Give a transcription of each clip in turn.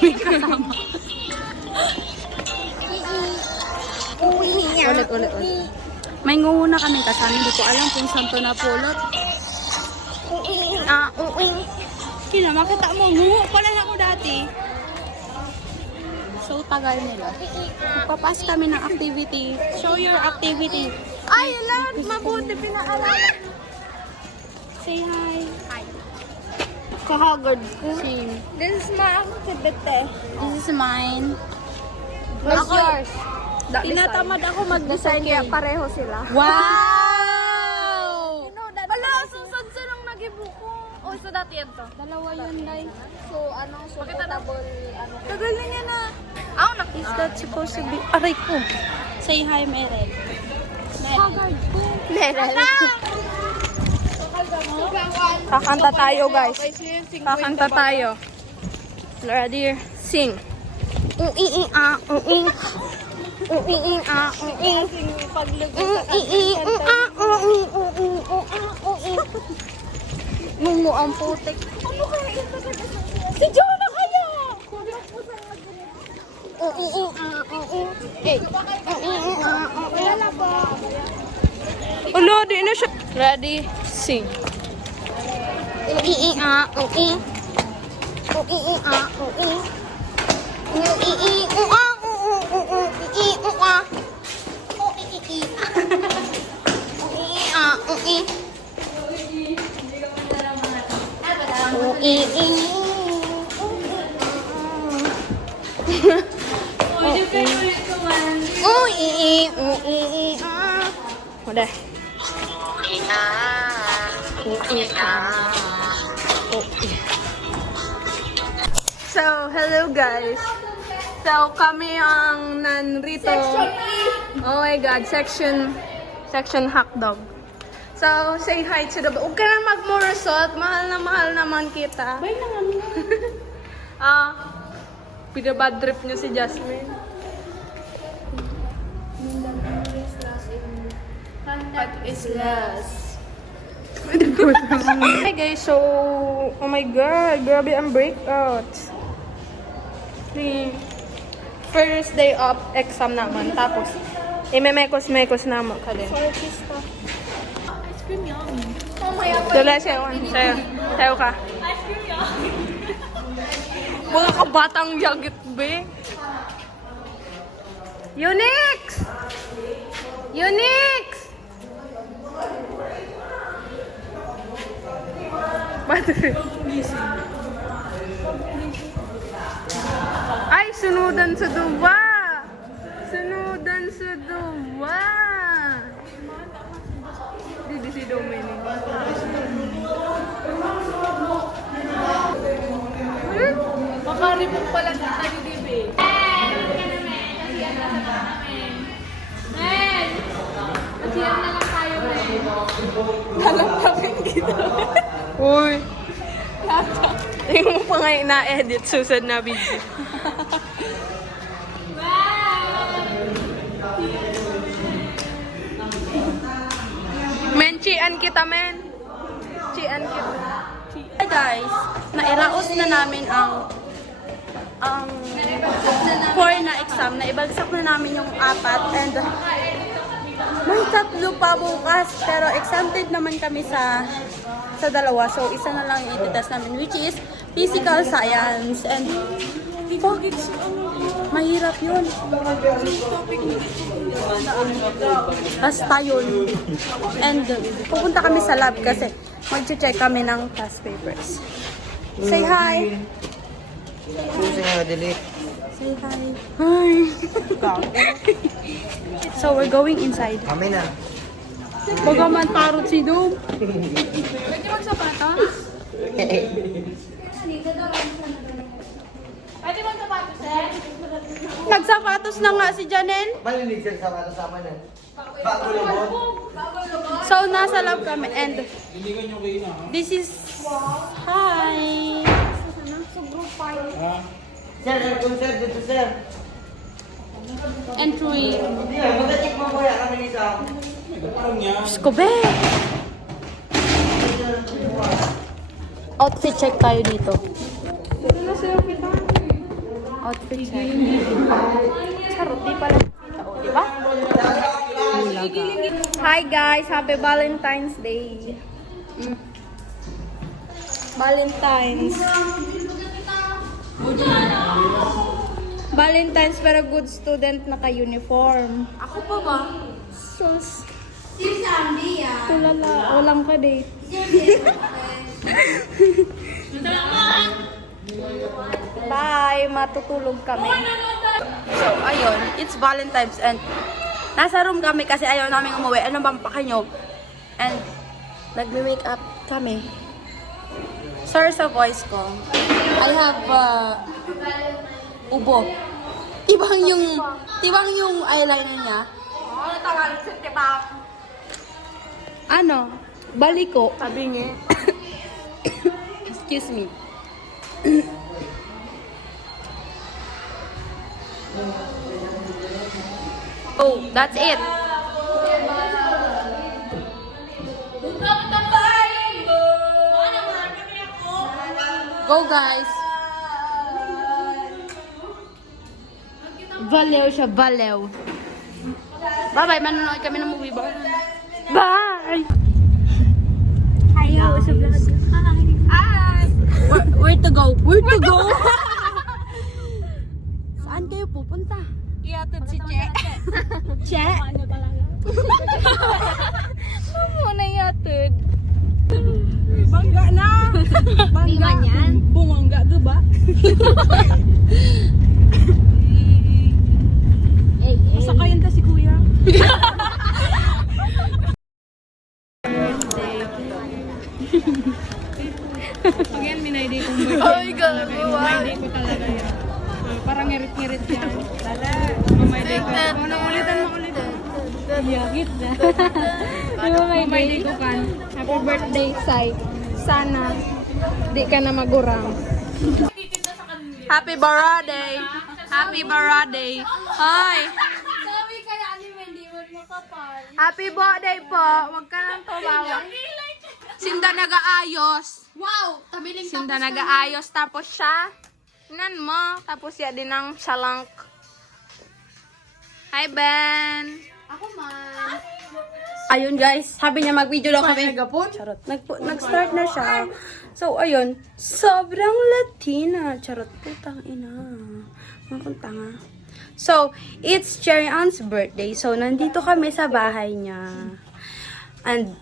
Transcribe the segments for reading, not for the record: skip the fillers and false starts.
kami kasama. Ulit. May nguna kaming kasama. Hindi ko alam kung saan to napulot. Kina, makita mo. Ngungo pala ako dati. So, tagal nila. Magpapas kami ng activity. Show your activity. Ay, lahat mabuti pinaalala. Say hi. Hi. Kahagod ko. Sing. This is my activity. This is mine. Where's yours? Tinatamad ako mag-design Kaya pareho sila. Wow! Wala, susad nung nagibuko. Oh, so dati yan to. Dalawa yun, Day. So, ano, suitable, ano. Tagal na niya na. Ako, Is that supposed to be... Aray ko. Say hi, Meryl. Kahagod ko. Meryl. Kakanta tayo, guys. Kakanta tayo. Ready? Sing. Mungo ang putik. Ano kaya yun talaga? Si Jonah kaya! Wala ba? Ulo, di na siya. Ready? Sing. Udah. So, hello guys. So, kami ang nanrito. Oh my God, section hotdog. So, say hi to the... Huwag ka na magmurasot. Mahal naman kita. Bye na nga. Pinabad trip niyo si Jasmine. What is last? Hi guys, so... Oh my God, grabe ang breakout. First day of exam naman. Tapos, imemekos-mekos naman ka din. Ice cream yummy. Oh my God. Dala siya. Sayo ka. Ice cream yummy. Mga kabatang yagit, be. Unix! Unix! Ay, sunudan sa duwa! Sunudan sa duwa! Di si Dominic. Makaribok pala sa tayo, Bibi. Masiyang na lang tayo, men. Lalapapin kita. Uy. Tingnan mo pa nga yung na-edit susad na video. Men, chian kita, men. Chian kita. Hi guys, nairaos na namin ang 4 na exam. Naibagsak na namin yung 4 and may 3 pa bukas. Pero exempted naman kami sa 2. So, isa na lang yung ititest namin, which is physical science. And mahirap yun. Basta yun. And pupunta kami sa lab kasi mag-check kami ng past papers. Say hi! Say hi. Hi! So, we're going inside. Kami na. Baga man parot si Dom. Pwede magsapatos? Pwede magsapatos, eh? Nagsapatos na nga si Janelle. Malinig siya sa kasama na. Bago lubot. So, nasa lab kami and this is... Hi! Sir, aircon sir, dito sir. Entry. Hindi ah, mag-check mo kuya kami ni Sam. Skobe! Outfit check tayo dito. outfit check. Charot, di pala nakita. O, di ba? Hi guys! Happy Valentine's Day! Valentine's. Valentine's pero good student naka-uniform. Ako pa ba? Sus. Tulala. Walang ka date. Bye! Matutulog kami. So, ayun. It's Valentine's and nasa room kami kasi ayaw namin umuwi. Ano bang paka nyo? And nagme-make up kami. Sorry sa voice ko. I have ubo. Tibang yung eyeliner niya. Ano? Baliko. Sabi niya. Excuse me. Oh, that's it. Go guys. Balew siya, balew. Bye-bye, manonood kami ng movie ba? Bye! Ayaw sa vlog. Hi! Where to go? Where to go? Saan kayo pupunta? Iatid si Che. Che? Muna iatid. Bangga na! Bangga yan. Bumangga ka ba? Masakayan ta si kuya. Again, minayday kong birthday. Oh my God! Minayday ko talaga yan. Parang ngirit-ngirit yan. Mamayday ko. Ano, ulitan mo ulitan. Yagit na. Mamayday ko kan. Happy birthday, Sai. Sana di ka na magurang. Happy birthday! Happy birthday! Hi! Sabi kaya ni Wendy, wag makapal. Happy birthday po! Huwag ka nang tumawa. Sinda nag-aayos. Wow! Tabiling Sinda nag-aayos tapos siya. Tingnan mo. Tapos siya din ang salang. Hi Ben! Ako man. Ayun guys, sabi niya mag-video daw kami. Charot. Nag-start na siya. So ayun, sobrang Latina. Charot, putang ina. Mapunta nga. So, it's Cherry Ann's birthday. So, nandito kami sa bahay niya. And,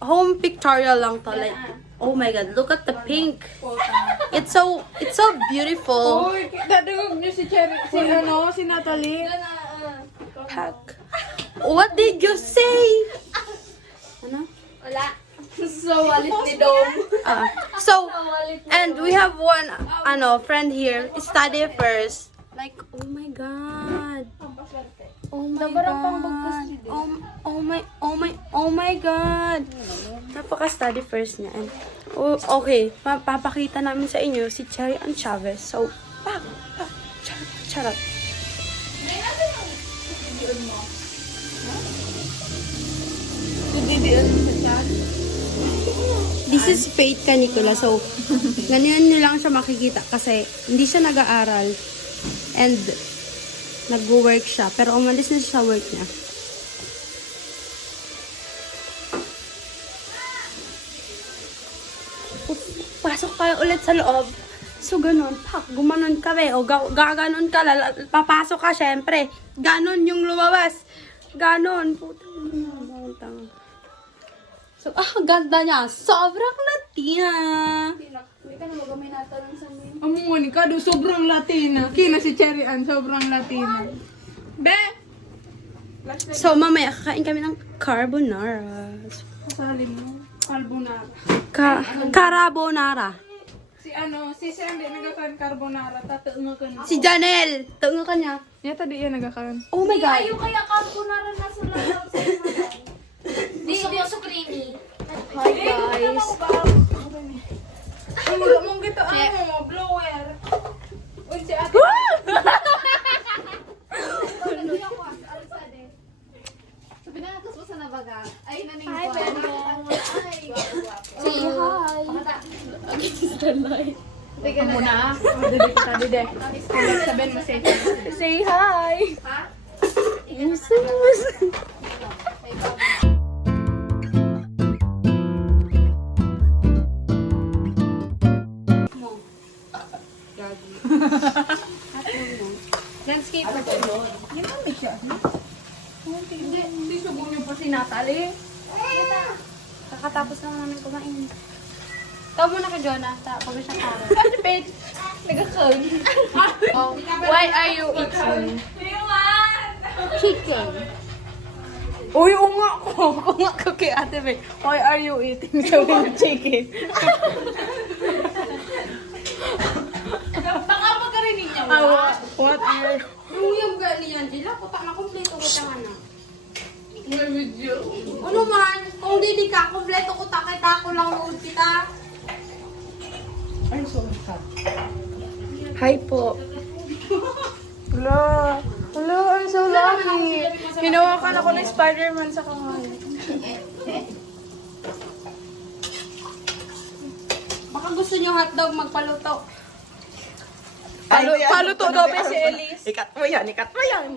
home pictorial lang to. Like, oh my God, look at the pink. It's so beautiful. Dadagog niyo si Cherry. Si Natalie. Pack. What did you say? Ano? Wala. So, walit ni Dom. So, and we have one, friend here, study first. Like, oh my God. Oh my God. Oh my God. Napaka-study first niya. And, okay, papakita namin sa inyo si Cherry Ann Chavez. So, charot. This is Faith Canicula. So, ganyan nyo lang siya makikita kasi hindi siya nag-aaral and nag-work siya. Pero umalis na siya sa work niya. Pasok kayo ulit sa loob. So, ganun. Gumanon kami. O, gaganon ka. Papasok ka, syempre. Ganon yung lumabas. Ganon. Putang. So, ganda niya. Sobrang Latina. Hindi ka na magamay natanong sa mga. Amungan ka do sobrang Latina. Kina si Cherry Ann, sobrang Latina. Be! So, mamaya kakain kami ng carbonara. Kasalin mo. Carbonara. Carbonara. Si Sandy nagkakan carbonara. Tataunga ka na. Si Janelle. Taunga ka niya. Yata di yan nagkakan. Oh my God. Ayaw kaya carbonara na sa lalaw sa Gusto mo sa creamy. Hi guys. Mong gito blower. Uy, si ate. Sabi na natas mo sa nabaga. Ay, naning hi, Bengo. Say hi. Again, Sister Light. Teka na. Muna. Dede kita, Pwede. Sabihin mo say hi. Say hi! Landscape na to. Hindi subong niyo pa si Natalie. Kakatapos lang namin kumain. Tawag mo na kay Jonah. Pag siya karo. Ano, Paige? Nagkakaon. Oh, Why are you eating? chicken. Uy, unga ko. Unga ko kay Ate May. Why are you eating so many chicken? Baka magkarinig niya. What are Yung gali yan, Jila. Puta na kompleto ko siya na. my video? Ano man? Kung di ka, kompleto ko takita ko lang load kita. Hi po. Hello. Hello, I'm so lucky. Hinawakan ako ng Spider-Man sa kamay. Baka gusto niyo hotdog magpaluto. Paluto daw pa si Elise. Ikat mo yan, ikat mo yan.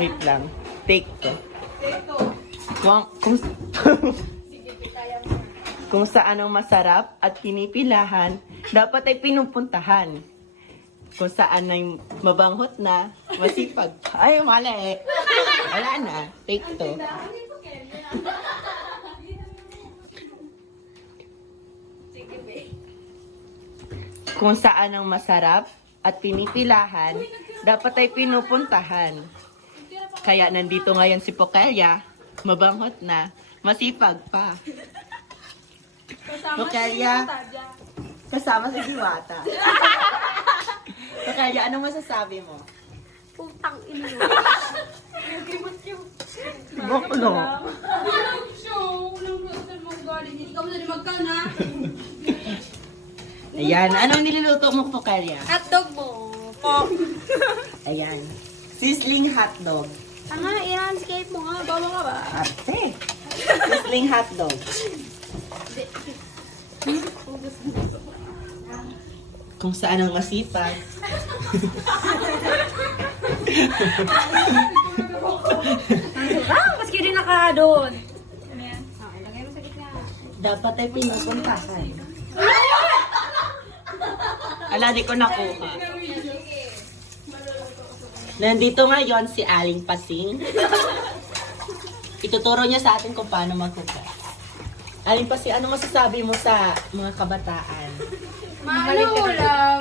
Wait lang. Take to. Kung saan ang masarap at pinipilahan, dapat ay pinupuntahan. Kung saan ay mabanghot na, masipag. Ay, mali. Wala na. Take to. Kung saan ang masarap at pinipilahan, dapat ay pinupuntahan. Kaya nandito ngayon si Pokelya, mabanghot na, masipag pa. Pokelya, kasama si Diwata. Pokelya, anong masasabi mo? Putang ino. Baklo. Hindi ka mo na magkal na. Ayan, anong niluluto mo, Pokelya? Hotdog mo. Pop. Ayan, sizzling hotdog. Tanga, i-landscape mo nga. Bawa ka ba? Arte. Sizzling hotdog. Kung saan ang masipag. Maski rin naka doon. Dapat ay pinupuntahan. Ala, di ko nakuha. Nandito ngayon si Aling Pasing. Ituturo niya sa atin kung paano maghugas. Aling Pasing, ano masasabi mo sa mga kabataan? Ano lang?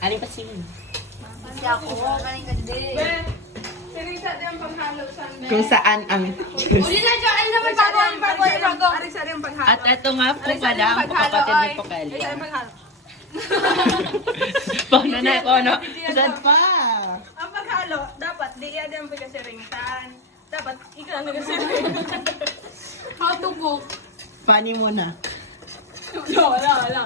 Aling Pasing. Kasi ako, galing ka din. Sinita din ang paghalo sa Kung saan ang... Uli na dyan, ano naman bago? Arik sa rin paghalo. At ito nga po pala ang kapatid ni Pokelya. paghalo. Paano na ito, ano? Saan pa? Ang paghalo, dapat di iya din ang pagkasiringtan. Dapat ikaw ang nagasiringtan. How to cook? Pani mo na. Wala.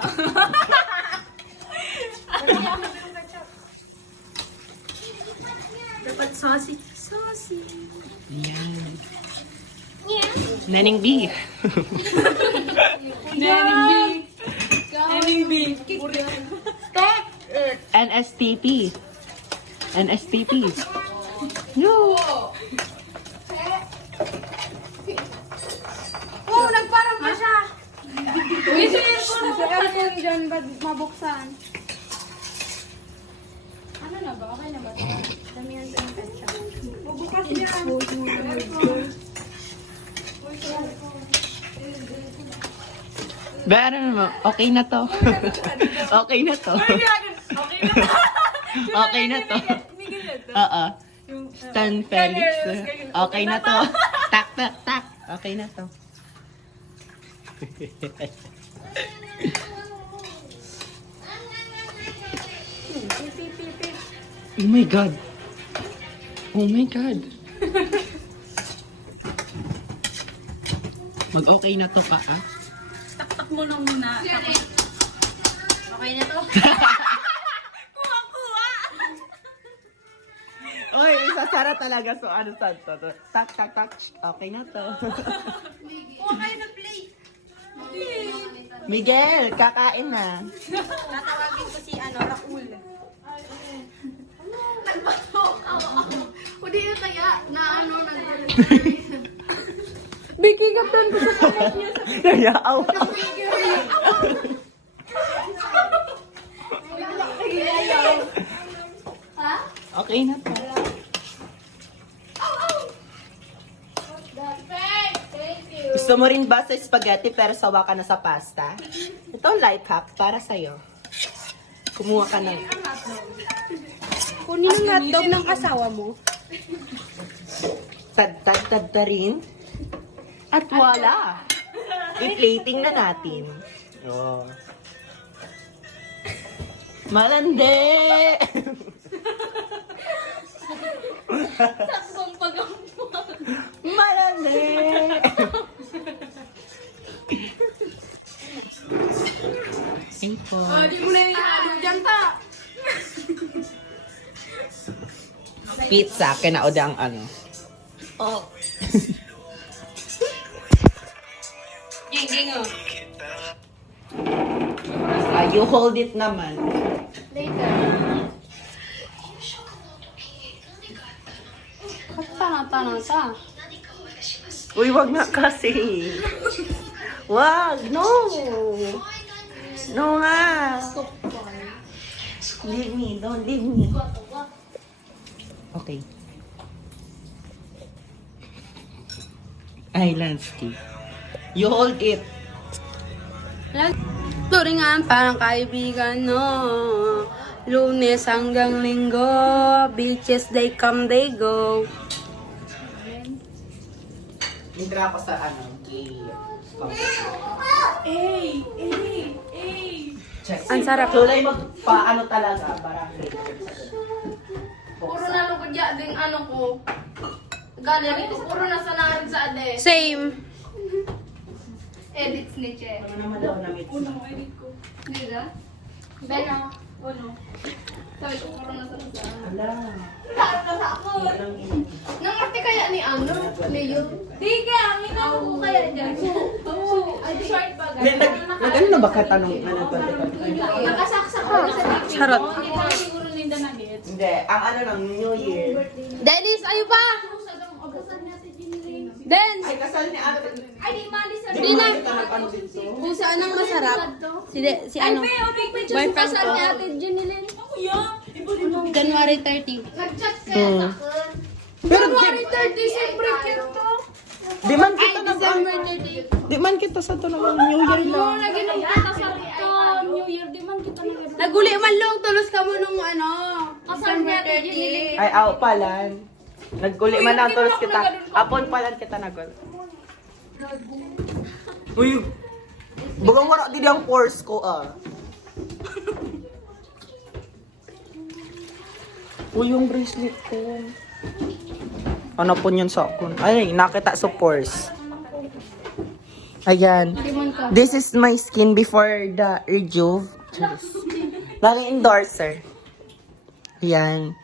Dapat saucy. Saucy. Yan. Naning B. Ending B. Stop! NSTP. NSTP. No. Oh, nagparang pa siya. Uy, sa aircon dyan, ba't mabuksan? Ano na ba? Okay na ba? Damihan sa yung ketchup. Mabukas yan. Ba, ano naman? Okay na to. Okay na to. Okay na to. Oo. Stan Felix. Okay na to. Tak, tak, tak. Okay na to. Oh my God. Oh my God. Mag-okay na to pa, ah. Taktak mo lang muna. Okay na to? Oy, isasara talaga. So, ano sa to? Tak, tak, tak. Okay na to. Kuha kayo ng plate. Miguel, kakain na. Tatawagin ko si Raul. Hindi yun kaya na Biki kaptan ko sa kamay niya. Kaya aw. Okay na to. Gusto mo rin ba sa spaghetti pero sawa ka na sa pasta? Ito life hack para sa'yo. Kumuha ka ng... Kunin ang hotdog ng asawa mo. Tad rin. At wala. I-plating na natin. Oh. Malandi! Malandi! Info. Di mo na yung halo dyan ta. Pizza, kinaoda ang ano. Oh. Ging, oh. You hold it naman. Tanang ta. Uy, wag nga kasi. Wag, no. No nga. Leave me, don't leave me. Okay. Ay, landscape. You hold it. Turingan parang kaibigan, no. Lunes hanggang linggo, beaches they come, they go. Nindra ako sa ano, Ang sarap. Tulay magpaano talaga, parang Puro na lugod ya ding ko. Gallery ko puro na sa narin sa ade. Same. Edits ni Che. Ano naman daw na Hindi ba? Beno. Uno. Sabi ko puro na sa nasa. Ala. Nang arte kaya ni Leo. Di kaya, ang inaw ko kaya dyan. Ay, short pa Nag-ano na ba katanong na nagpapagod? Nakasaksak ko sa dito. Charot. Siguro Linda Nuggets. Hindi, ang ano ng New Year. Dennis, ayo pa! Dance! Ay, kasal ni Ate. Ay, di mali sa Hindi na. Ano dito? Kung saan ang masarap, si ano, boyfriend Kasal ni ko, Ate Janilyn. January 30. Nag-chat kaya sa akin. Pero January 30, December to. di man Ay, kita December 30. Di man kita sa to ng New Year lang. Naginom kita sa New Year, di man kita naginom. Naguli man lang, tulos ka mo nung ano, Kasal ni December Ate Janilyn. 30. Ay, aw palan. Naguli man ang tulos kita. Apon palan kita nagul. Uy, bagang wala din ang force ko ah. Uy, yung bracelet ko. Ano po yun sa akin? Ay, nakita sa purse. Ayan. This is my skin before the Rejuve. Lagi endorser. Ayan.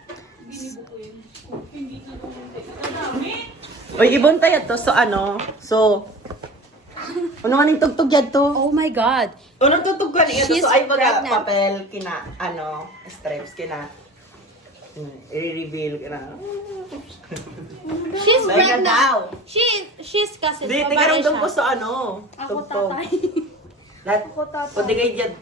Uy, ibon tayo to. So, ano? So, ano nga ning tugtog yan to? Oh my God. Unang tutog ka niya to. She's So, ay baga pregnant. papel, kina, ano, stripes, kina, i-reveal, kina. She's Like pregnant. daw. She's kasi Di, babae tigaramdam siya. ko sa ano. Tugtog. O di kayo dyan.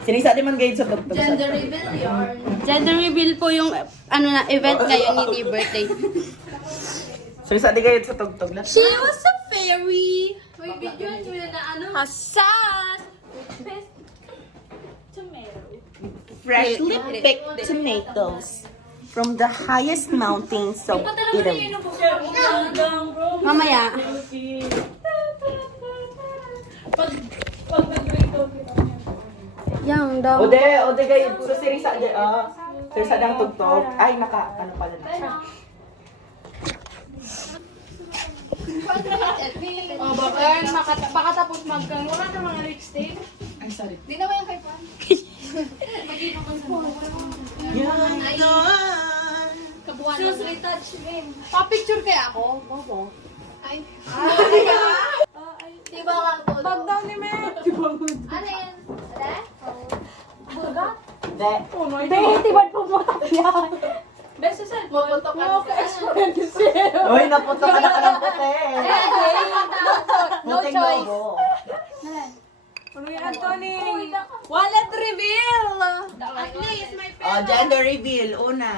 Sinisa di man kayo sa tugtog. Gender reveal yarn. Gender reveal po yung ano na event ngayon ni birthday. Sinisa di kayo sa tugtog. She was a fairy. May video nyo na Hassan. Freshly picked tomatoes from the highest mountains of Italy. Mamaya. Yang daw. O de kayo. So, sinisa di, sinisa di ang tugtog. Ay, ano pala na siya. Oh, bakit? Pakatapos magkang. Wala na mga lipstick. Ay, sorry. Di na ba yung kay Pan? Kabuhan. Sus, retouch name. Pa-picture kaya ako? Bobo. Ay. Di ba lang po Tag daw ni Me. Ano yan? Ate? Burga? Hindi. Hindi, tibad po mo yan. Mapuntok ka Uy, napunta ka na ka ng puti. No Puting choice. logo. Anthony. Wallet reveal. Gender reveal, una.